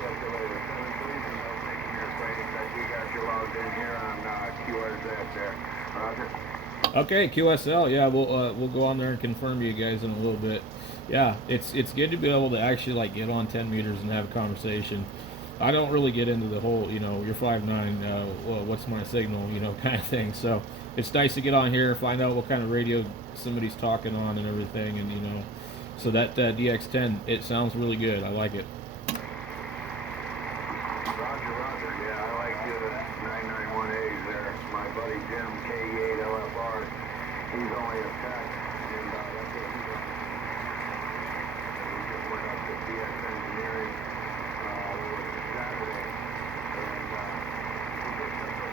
catch you later. 7 and no taking your acquaintance. I see got you logged in here on QRZ there. Roger. Okay, QSL. Yeah, we'll go on there and confirm you guys in a little bit. Yeah, it's good to be able to actually like get on 10 meters and have a conversation. I don't really get into the whole, you're 5'9", well, what's my signal, kind of thing. So it's nice to get on here, find out what kind of radio somebody's talking on and everything, and so that DX10, it sounds really good. I like it. Roger, Roger. Yeah, I like the 991As there. My buddy Jim, KE8LFR, he's only a tech, and that's what he's on. We just went up to DX Engineering Saturday, and we just picked up a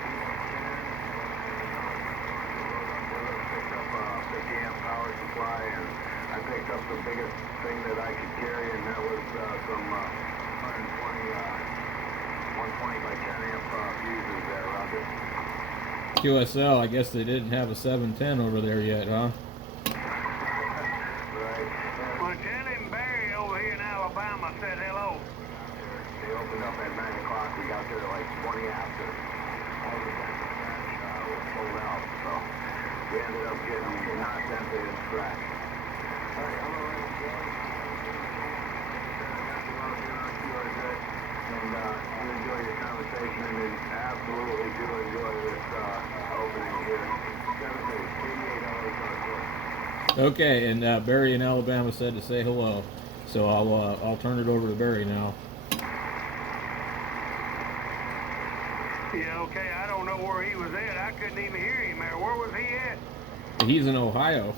picked up a 50 amp power supply, and I picked up the biggest thing that I could carry, and that was some 120 by 10 amp fuses there, Roger. QSL, I guess they didn't have a 710 over there yet, huh? Right. Well, tell him Barry over here in Alabama said hello. They opened up at 9 o'clock. We got there like 20 after. All the batch was sold out, so we ended up getting not dented and scratched. All right, I'm going to let you go. And you enjoy your conversation, and you absolutely do enjoy this opening here. 7 days, 88 LA. Okay, and Barry in Alabama said to say hello, so I'll turn it over to Barry now. Yeah, okay, I don't know where he was at. I couldn't even hear him there. Where was he at? He's in Ohio.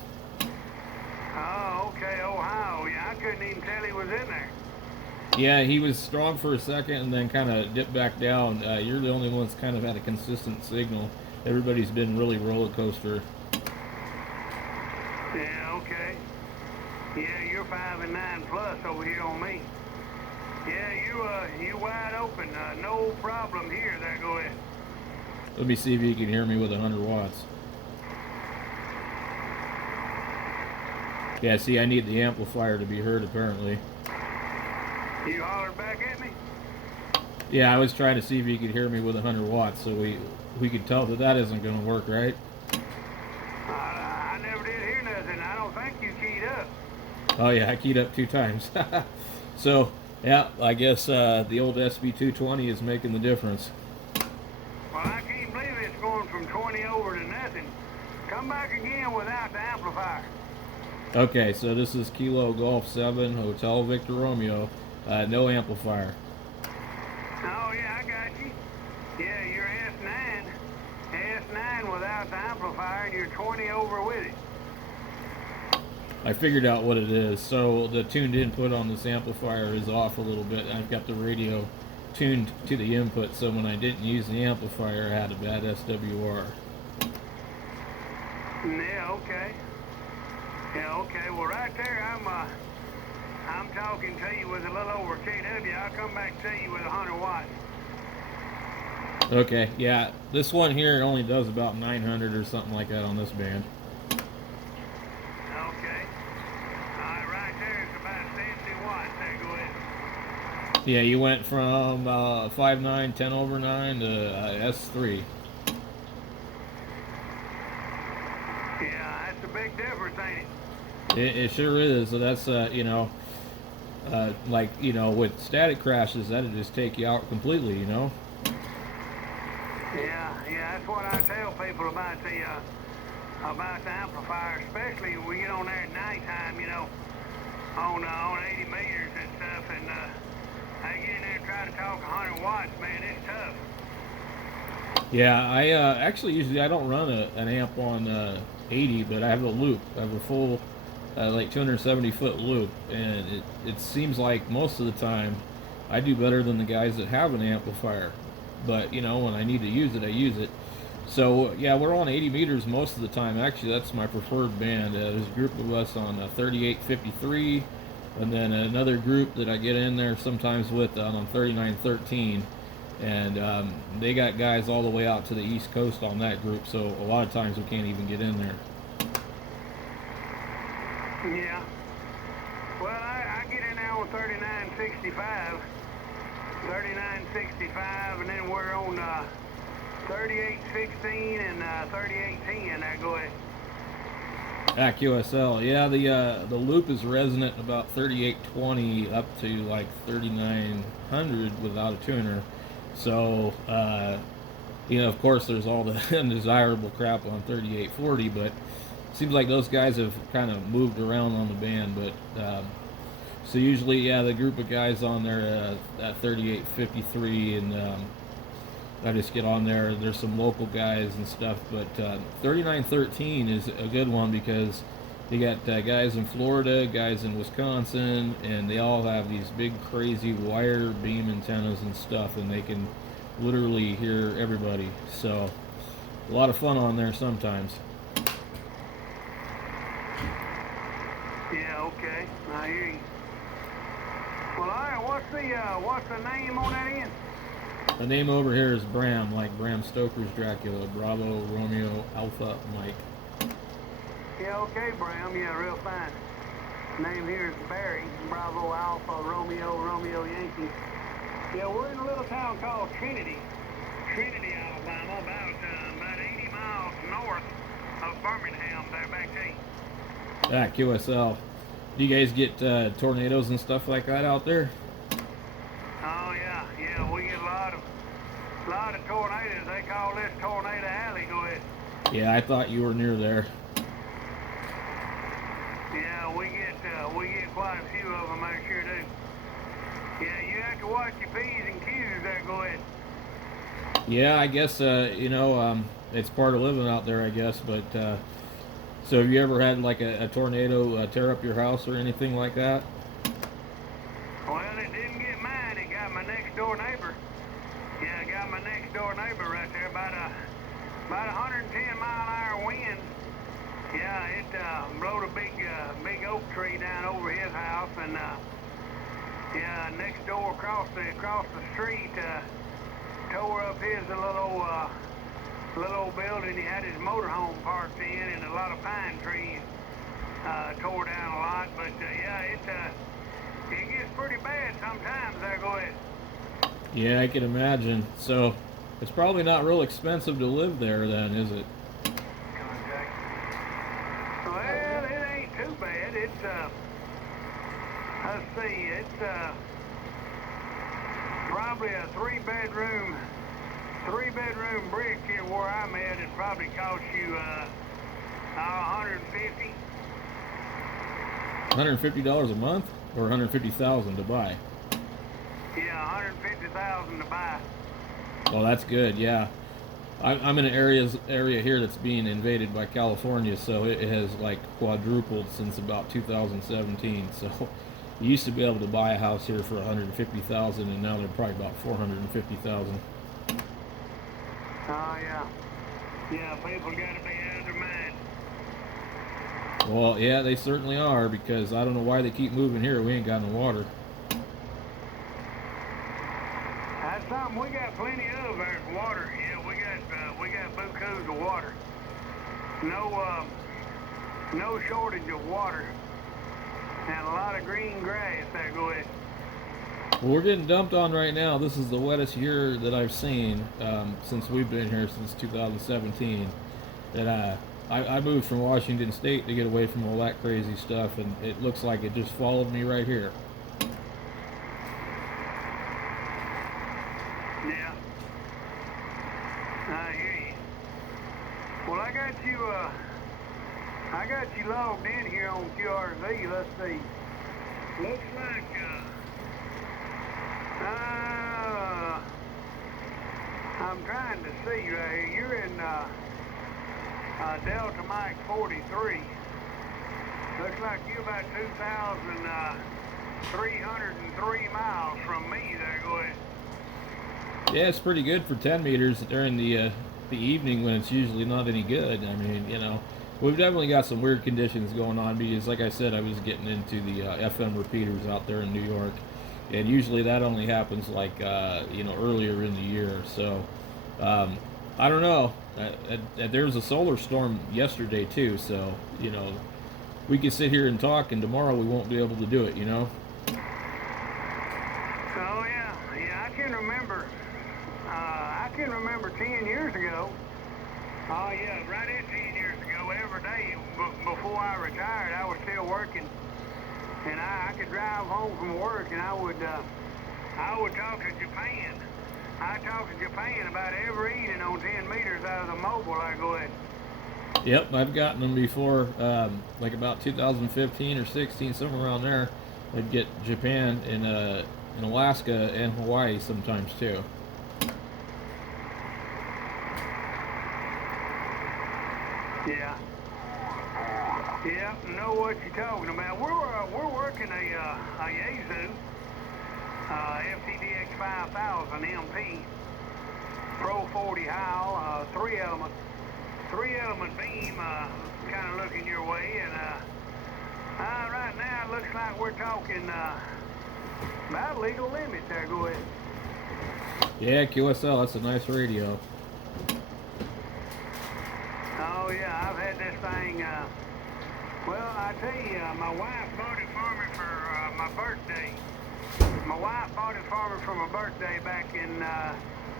Oh, okay, Ohio. Yeah, I couldn't even tell he was in there. Yeah, he was strong for a second and then kind of dipped back down. You're the only one that's kind of had a consistent signal. Everybody's been really roller coaster. Yeah, okay. Yeah, you're 5 and 9 plus over here on me. Yeah, you wide open. No problem here. There, go ahead. Let me see if you can hear me with 100 watts. Yeah, see, I need the amplifier to be heard, apparently. You hollered back at me? Yeah, I was trying to see if you could hear me with 100 watts, so we could tell that isn't going to work, right? I never did hear nothing. I don't think you keyed up. Oh yeah, I keyed up 2 times. So, yeah, I guess the old SB220 is making the difference. Well, I can't believe it's going from 20 over to nothing. Come back again without the amplifier. Okay, so this is Kilo Golf 7, Hotel Victor Romeo, no amplifier. Oh, yeah, I got you. Yeah, you're S9. S9 without the amplifier, and you're 20 over with it. I figured out what it is. So the tuned input on this amplifier is off a little bit. I've got the radio tuned to the input, so when I didn't use the amplifier, I had a bad SWR. Yeah, okay. Yeah, okay. Well, right there, I'm talking to you with a little over KW. I'll come back to you with 100 watts. Okay, yeah, this one here only does about 900 or something like that on this band. Okay. Right there, it's about 70 watts. There, go ahead. Yeah, you went from 5.9, 10 over 9 to S3. Yeah, that's a big difference, ain't it? It sure is. So that's like with static crashes, that'd just take you out completely. Yeah, that's what I tell people about the amplifier, especially when we get on there at nighttime, on 80 meters and stuff, and I get in there and try to talk 100 watts, man, it's tough. Yeah, I actually usually I don't run an amp on 80, but I have a loop. I have a full like 270 foot loop, and it seems like most of the time I do better than the guys that have an amplifier. But when I need to use it, I use it. So yeah, we're on 80 meters most of the time. Actually, that's my preferred band. There's a group of us on 3853, and then another group that I get in there sometimes with on 3913. And they got guys all the way out to the East Coast on that group, so a lot of times we can't even get in there. Yeah. Well, I get in there on 3965, 3965, and then we're on 3816 and 3810. Now go ahead. AccuSL, yeah, the loop is resonant about 3820 up to like 3900 without a tuner. So, of course, there's all the undesirable crap on 3840, but it seems like those guys have kind of moved around on the band. But so usually, yeah, the group of guys on there at 3853, and I just get on there. There's some local guys and stuff, but 3913 is a good one because you got guys in Florida, guys in Wisconsin, and they all have these big, crazy wire beam antennas and stuff, and they can literally hear everybody. So a lot of fun on there sometimes. Yeah, okay. I hear you. Well, all right. What's the name on that end? The name over here is Bram, like Bram Stoker's Dracula. Bravo, Romeo, Alpha, Mike. Yeah, okay, Bram. Yeah, real fine. Name here is Barry. Bravo, Alpha, Romeo, Yankee. Yeah, we're in a little town called Trinity, Alabama, about 80 miles north of Birmingham. There, back to you. QSL. Do you guys get tornadoes and stuff like that out there? Oh yeah, we get a lot of tornadoes. They call this Tornado Alley. Go ahead. Yeah, I thought you were near there. Yeah, we get quite a few of them. I sure do. Yeah, you have to watch your P's and Q's there. Go ahead. Yeah, I guess it's part of living out there, I guess. But so have you ever had like a tornado tear up your house or anything like that? Well, it didn't get mine. It got my next door neighbor. Yeah, it got my next door neighbor right there. About 110 mile an hour wind. Yeah, it blowed a big oak tree down over his house, and yeah, next door across the street tore up his little old building. He had his motorhome parked in, and a lot of pine trees tore down a lot. But yeah, it gets pretty bad sometimes. There, go ahead. Yeah, I can imagine. So it's probably not real expensive to live there then, is it? Well, it ain't too bad. It's let's see, it's probably a three bedroom brick here where I'm at. It probably cost you 150. $150 a month or $150,000 to buy? Yeah, $150,000 to buy. Well, that's good. Yeah, I'm in an area here that's being invaded by California, so it has like quadrupled since about 2017. So you used to be able to buy a house here for $150,000, and now they're probably about $450,000. Oh yeah, people gotta be out of their mind. Well, yeah, they certainly are, because I don't know why they keep moving here. We ain't got no water. That's something we got plenty of there. Water. Yeah, we got bukus of water. No shortage of water, and a lot of green grass there. Go ahead. Well, we're getting dumped on right now. This is the wettest year that I've seen since we've been here, since 2017. That I moved from Washington State to get away from all that crazy stuff, and it looks like it just followed me right here. Yeah, I hear you. Well, I got you logged in here on QRZ. Let's see. Looks like I'm trying to see right here. You're in Delta Mike 43. Looks like you're about 2,303 miles from me there. Go ahead. Yeah, it's pretty good for 10 meters during the evening when it's usually not any good. I mean, we've definitely got some weird conditions going on because, like I said, I was getting into the FM repeaters out there in New York, and usually that only happens like earlier in the year. So I don't know. There was a solar storm yesterday too, so we could sit here and talk, and tomorrow we won't be able to do it. Oh yeah, yeah. I can remember. I can remember 10 years ago. Oh yeah, right at 10 years ago. Every day before I retired, I was still working, and I could drive home from work, and I would talk to Japan. I talked to Japan about every eating on 10 meters out of the mobile I go in. Yep, I've gotten them before, like about 2015 or 16, somewhere around there. I'd get Japan in Alaska and Hawaii sometimes too. Yeah. Yeah, know what you're talking about. We're working a Yaesu FTDX 5000 MP Pro 40 Howl, three element beam, kind of looking your way, and right now it looks like we're talking about legal limits there. Go ahead. Yeah, QSL, that's a nice radio. Oh yeah, I've had this thing. Well, I tell you, my wife bought it for me for my birthday. My wife bought it for me for my birthday back in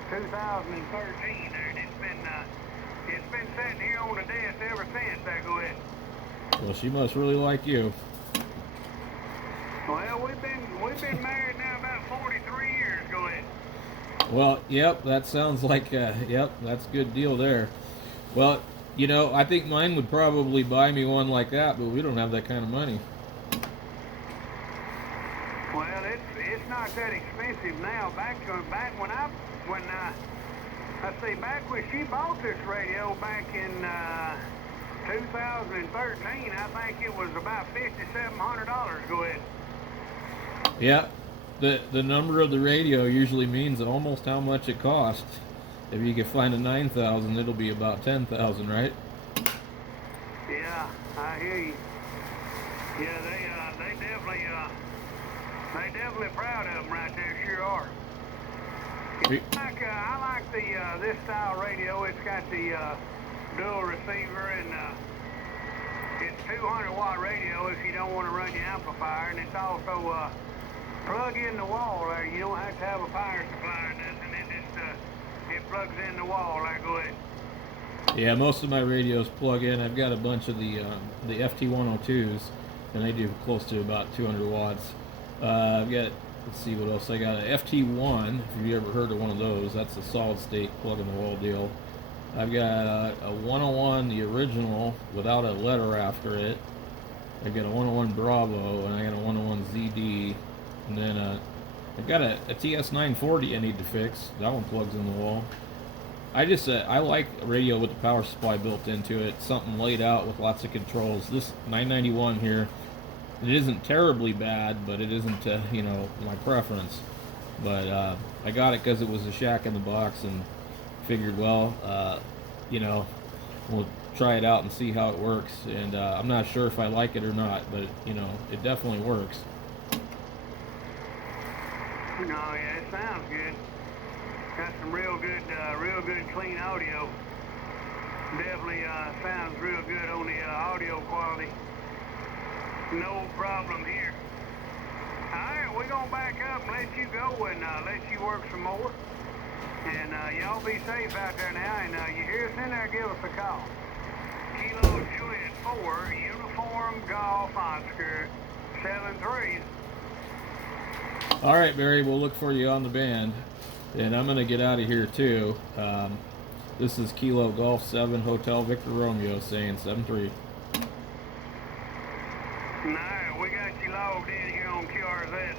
2013, and it's been sitting here on the desk ever since. There, go ahead. Well, she must really like you. Well, we've been married now about 43 years. Go ahead. Well, yep, that sounds like, yep, that's a good deal there. Well, you know, I think mine would probably buy me one like that, but we don't have that kind of money. Well, it's not that expensive now. Back when she bought this radio back in 2013, I think it was about $5,700. Go ahead. Yeah, the number of the radio usually means almost how much it costs. If you can find a 9,000, it'll be about 10,000, right? Yeah, I hear you. Yeah, they definitely proud of them right there. Sure are. I like this style radio. It's got the dual receiver, and it's 200-watt radio if you don't want to run your amplifier, and it's also plug in the wall there. You don't have to have a power supply or nothing. It plugs in the wall. There, go ahead. Yeah, most of my radios plug in. I've got a bunch of the FT102s, and they do close to about 200 watts. I've got, let's see what else I got. An FT1, if you've ever heard of one of those. That's a solid state plug in the wall deal. I've got a 101, the original, without a letter after it. I've got a 101 Bravo, and I got a 101 ZD, and then I've got a TS940 I need to fix. That one plugs in the wall. I like a radio with the power supply built into it, something laid out with lots of controls. This 991 here, it isn't terribly bad, but it isn't, you know, my preference. But I got it because it was a Shack in the Box, and figured, well, you know, we'll try it out and see how it works. And I'm not sure if I like it or not, but you know, it definitely works. No, yeah, it sounds good. Got some real good clean audio. Definitely sounds real good on the audio quality. No problem here. Alright, we're gonna back up and let you go and let you work some more. And y'all be safe out there now, and you hear us in there, give us a call. Kilo Juliet 4, Uniform Golf Oscar 73. All right, Barry, we'll look for you on the band. And I'm going to get out of here, too. This is Kilo Golf 7 Hotel Victor Romeo saying 7-3. Alright, we got you logged in here on QRZ.